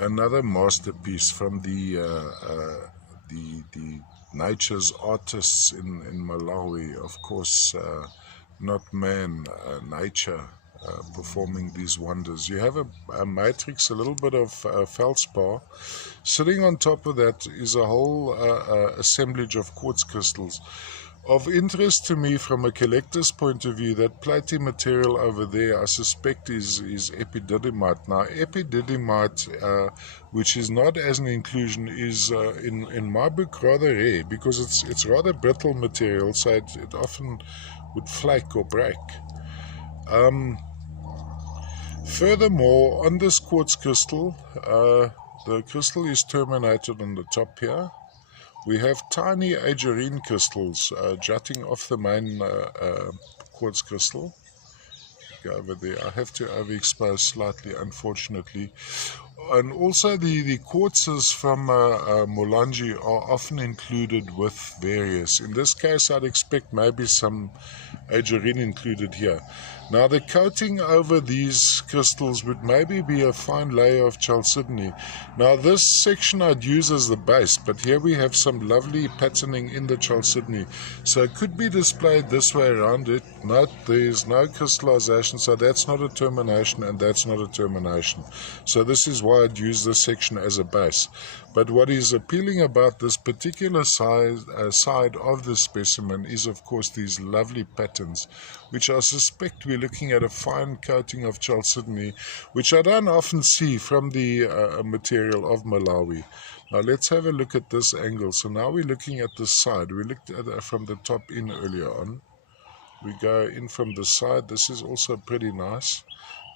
Another masterpiece from the nature's artists in Malawi, of course, not man, nature performing these wonders. You have a matrix, a little bit of feldspar. Sitting on top of that is a whole assemblage of quartz crystals. Of interest to me from a collector's point of view, that platy material over there, I suspect is epididymite. Now, epididymite, which is not as an inclusion, is in my book rather rare because it's rather brittle material, so it often would flake or break. Furthermore, on this quartz crystal, the crystal is terminated on the top here. We have tiny agerine crystals jutting off the main quartz crystal. Go over there. I have to overexpose slightly, unfortunately. And also the quartzes from Molangi are often included with various. In this case, I'd expect maybe some agerine included here. Now, the coating over these crystals would maybe be a fine layer of chalcedony. Now, this section I'd use as the base, but here we have some lovely patterning in the chalcedony. So it could be displayed this way around it. Note there's no crystallization, so that's not a termination and that's not a termination. So this is why I'd use this section as a base. But what is appealing about this particular side of the specimen is, of course, these lovely patterns, which I suspect we're looking at a fine coating of chalcedony, which I don't often see from the material of Malawi. Now let's have a look at this angle. So now we're looking at the side. We looked at it from the top in earlier on. We go in from the side. This is also pretty nice.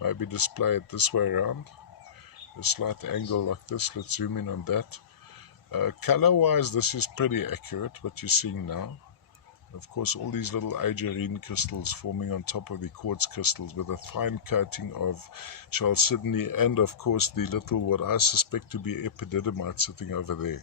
Maybe display it this way around. A slight angle like this. Let's zoom in on that. Color-wise, this is pretty accurate, what you're seeing now. Of course, all these little agerine crystals forming on top of the quartz crystals with a fine coating of chalcedony and, of course, the little, what I suspect to be epididymite sitting over there.